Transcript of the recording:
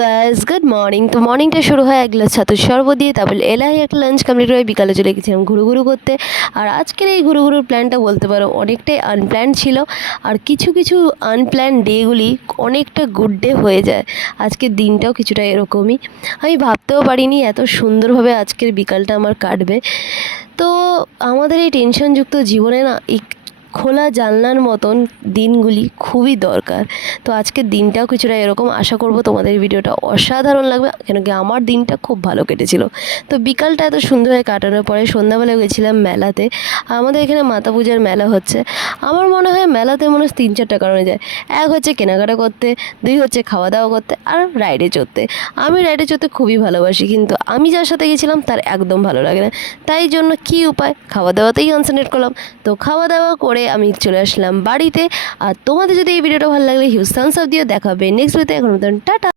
Guys good morning. তো মর্নিংটা শুরু হয় এক গ্লাস ছাতুর শরবত দিয়ে, তারপর এলাই একটা লাঞ্চ কমপ্লিট হয়ে বিকালে চলে গেছিলাম ঘুরু করতে। আর আজকের এই ঘুরুর প্ল্যানটা বলতে পারো অনেকটাই আনপ্ল্যান ছিল। আর কিছু কিছু আনপ্ল্যান ডেগুলি অনেকটা গুড ডে হয়ে যায়। আজকের দিনটাও কিছুটা এরকমই। আমি ভাবতেও পারিনি এত সুন্দরভাবে আজকের বিকালটা আমার কাটবে। তো আমাদের এই টেনশনযুক্ত জীবনে না এই খোলা জানলার মতন দিনগুলি খুবই দরকার। তো আজকের দিনটাও কিছুটা এরকম। আশা করব তোমাদের ভিডিওটা অসাধারণ লাগবে, কেন কি আমার দিনটা খুব ভালো কেটেছিল। তো বিকালটা এত সুন্দরভাবে কাটানোর পরে সন্ধ্যাবেলা গেছিলাম মেলাতে। আমাদের এখানে মাতা পূজার মেলা হচ্ছে। আমার মনে হয় মেলাতে মনে হয় 3-4টা কারণে যায়। এক হচ্ছে কেনাকাটা করতে, 2 হচ্ছে খাওয়া দাওয়া করতে, আর রাইডে চড়তে। আমি রাইডে চড়তে খুবই ভালোবাসি, কিন্তু আমি যার সাথে গেছিলাম তার একদম ভালো লাগে না। তাই জন্য কী উপায়, খাওয়া দাওয়াতেই কনসেন্ট্রেট করলাম। তো খাওয়া দাওয়া করে আমি চলে আসলাম বাড়িতে। আর তোমাদের যদি এই ভিডিওটা ভালো লাগলে হিউজ থামস আপ দিও। দেখা হবে নেক্সট ভিডিওতে। এখন মতন টাটা।